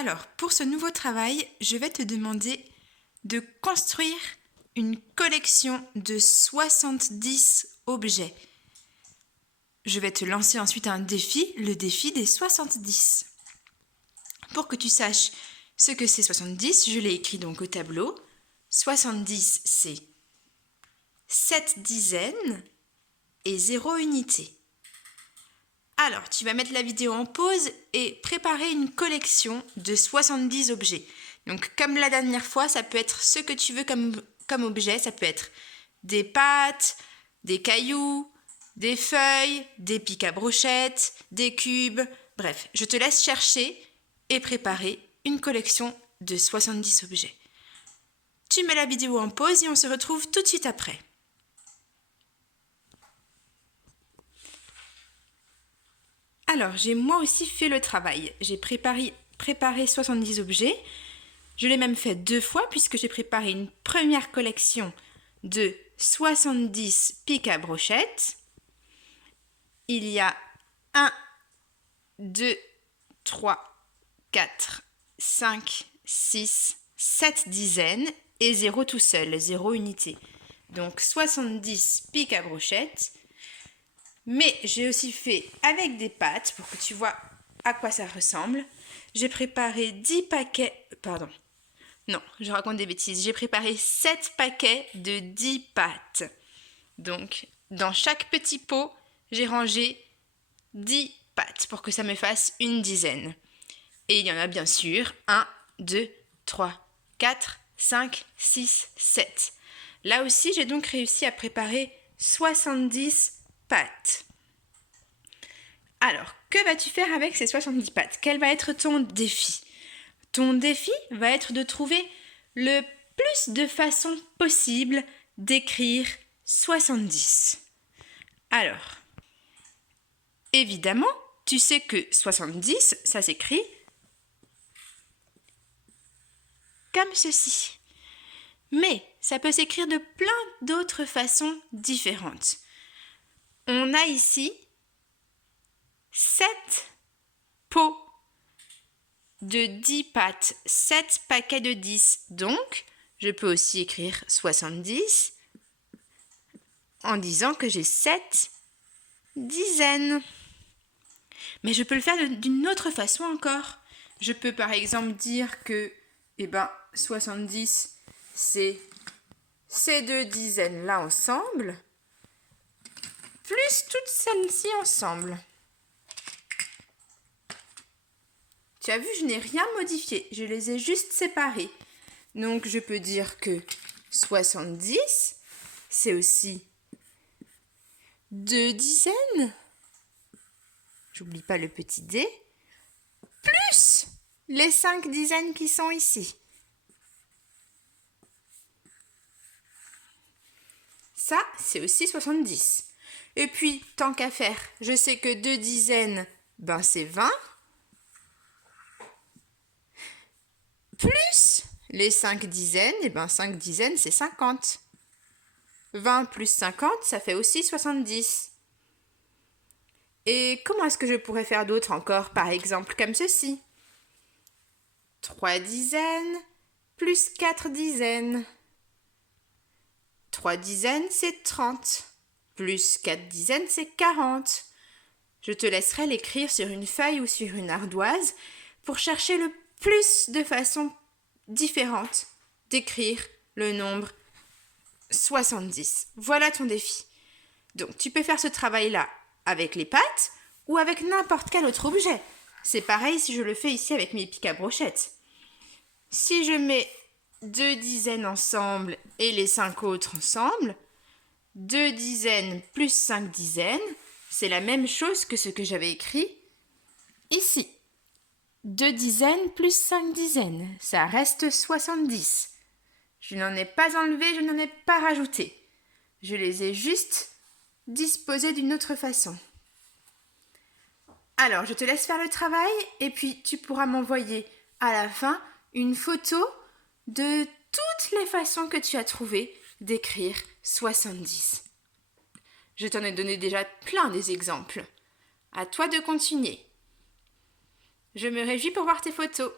Alors, pour ce nouveau travail, je vais te demander de construire une collection de 70 objets. Je vais te lancer ensuite un défi, le défi des 70. Pour que tu saches ce que c'est 70, je l'ai écrit donc au tableau. 70, c'est 7 dizaines et 0 unité. Alors, tu vas mettre la vidéo en pause et préparer une collection de 70 objets. Donc, comme la dernière fois, ça peut être ce que tu veux comme objet. Ça peut être des pâtes, des cailloux, des feuilles, des pics à brochettes, des cubes. Bref, je te laisse chercher et préparer une collection de 70 objets. Tu mets la vidéo en pause et on se retrouve tout de suite après. Alors, j'ai moi aussi fait le travail. J'ai préparé 70 objets. Je l'ai même fait 2 fois puisque j'ai préparé une première collection de 70 pics à brochettes. Il y a 1, 2, 3, 4, 5, 6, 7 dizaines et 0 tout seul, 0 unité. Donc 70 pics à brochettes. Mais j'ai aussi fait avec des pâtes pour que tu vois à quoi ça ressemble. J'ai préparé 10 paquets... Pardon. Non, je raconte des bêtises. J'ai préparé 7 paquets de 10 pâtes. Donc, dans chaque petit pot, j'ai rangé 10 pâtes pour que ça me fasse une dizaine. Et il y en a bien sûr 1, 2, 3, 4, 5, 6, 7. Là aussi, j'ai donc réussi à préparer 70 pâtes. Alors, que vas-tu faire avec ces 70 pâtes? Quel va être ton défi? Ton défi va être de trouver le plus de façons possibles d'écrire 70. Alors, évidemment, tu sais que 70, ça s'écrit comme ceci. Mais ça peut s'écrire de plein d'autres façons différentes. On a ici 7 pots de 10 pâtes, 7 paquets de 10. Donc, je peux aussi écrire 70 en disant que j'ai 7 dizaines. Mais je peux le faire d'une autre façon encore. Je peux par exemple dire que 70, c'est ces 2 dizaines-là ensemble, plus toutes celles-ci ensemble. Tu as vu, je n'ai rien modifié, je les ai juste séparées. Donc je peux dire que 70, c'est aussi 2 dizaines. J'oublie pas le petit d. Plus les 5 dizaines qui sont ici. Ça, c'est aussi 70. Et puis, tant qu'à faire, je sais que 2 dizaines, c'est 20. Plus les 5 dizaines, 5 dizaines, c'est 50. 20 plus 50, ça fait aussi 70. Et comment est-ce que je pourrais faire d'autres encore? Par exemple, comme ceci. 3 dizaines plus 4 dizaines. 3 dizaines, c'est 30. Plus 4 dizaines, c'est 40. Je te laisserai l'écrire sur une feuille ou sur une ardoise pour chercher le plus de façons différentes d'écrire le nombre 70. Voilà ton défi. Donc, tu peux faire ce travail-là avec les pâtes ou avec n'importe quel autre objet. C'est pareil si je le fais ici avec mes pics à brochettes. Si je mets 2 dizaines ensemble et les 5 autres ensemble, 2 dizaines plus 5 dizaines, c'est la même chose que ce que j'avais écrit ici. 2 dizaines plus 5 dizaines, ça reste 70. Je n'en ai pas enlevé, je n'en ai pas rajouté. Je les ai juste disposés d'une autre façon. Alors, je te laisse faire le travail et puis tu pourras m'envoyer à la fin une photo de toutes les façons que tu as trouvées d'écrire 70. Je t'en ai donné déjà plein des exemples. À toi de continuer. Je me réjouis pour voir tes photos.